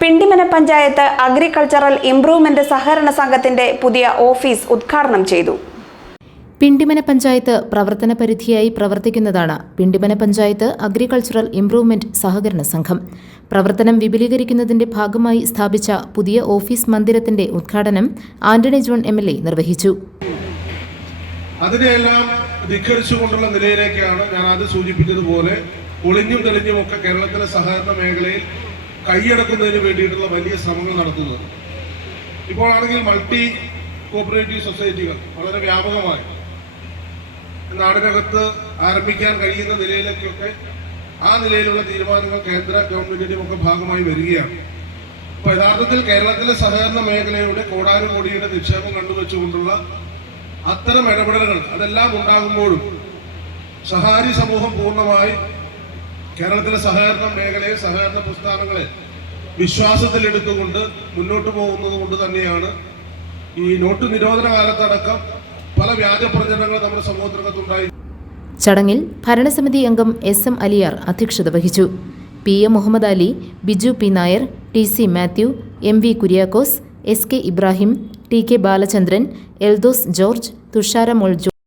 Pindimana panchayat agricultural improvement സഹകരണ സംഘത്തിന്റെ പുതിയ ഓഫീസ് ഉദ്ഘാടനം ചെയ്തു. പിണ്ടിമന പഞ്ചായത്ത് പ്രവർത്തന പരിധിയായി പ്രവർത്തിക്കുന്നതാണ് പിണ്ടിമന പഞ്ചായത്ത് അഗ്രികൾച്ചറൽ ഇംപ്രൂവ്മെന്റ് സഹകരണ സംഘം. പ്രവർത്തനം വിപുലീകരിക്കുന്നതിന്റെ ഭാഗമായി സ്ഥാപിച്ച പുതിയ ഓഫീസ് മന്ദിരത്തിന്റെ ഉദ്ഘാടനം Antony John M L A നിർവഹിച്ചു. അതിനെയെല്ലാം ധിക്കരിച്ചുകൊണ്ടുള്ള നിലയിലേക്കാണ് ഞാൻ ആദ്യം സൂചിപ്പിച്ചതുപോലെ ഒളിഞ്ഞും തെളിഞ്ഞും ഒക്കെ കേരളത്തിലെ സഹകരണ മേഖലയിൽ കൈയടക്കുന്നതിന് വേണ്ടിയിട്ടുള്ള വലിയ ശ്രമങ്ങൾ നടത്തുന്നത്. ഇപ്പോഴാണെങ്കിൽ മൾട്ടി കോപ്പറേറ്റീവ് സൊസൈറ്റികൾ വളരെ വ്യാപകമായി നാടിനകത്ത് ആരംഭിക്കാൻ കഴിയുന്ന നിലയിലേക്കൊക്കെ ആ നിലയിലുള്ള തീരുമാനങ്ങൾ കേന്ദ്ര ഗവൺമെന്റിന്റെയും ഒക്കെ ഭാഗമായി വരികയാണ്. അപ്പൊ യഥാർത്ഥത്തിൽ കേരളത്തിലെ സഹകരണ മേഖലയുടെ കോടാനുകോടിയുടെ നിക്ഷേപം കണ്ടുവച്ചുകൊണ്ടുള്ള അത്തരം ഇടപെടലുകൾ അതെല്ലാം ഉണ്ടാകുമ്പോഴും സഹാരി സമൂഹം പൂർണമായി കേരളത്തിലെ സഹകരണ മേഖലയെ സഹകരണ പ്രസ്ഥാനങ്ങളെ വിശ്വാസത്തിലെടുത്തുകൊണ്ട് മുന്നോട്ട് പോകുന്നത് കൊണ്ട് തന്നെയാണ് ഈ നോട്ട് നിരോധന കാലത്തടക്കം പല വ്യാജ പ്രചരണങ്ങൾ നമ്മുടെ സമൂഹത്തിനകത്തുണ്ടായി. ചടങ്ങിൽ ഭരണസമിതി അംഗം എസ് എം അലിയാർ അധ്യക്ഷത വഹിച്ചു. P A Muhammad Ali Biju P Nair T C Mathew M V Kuriakose S K Ibrahim T K Balachandran Eldhose George Thushara Mol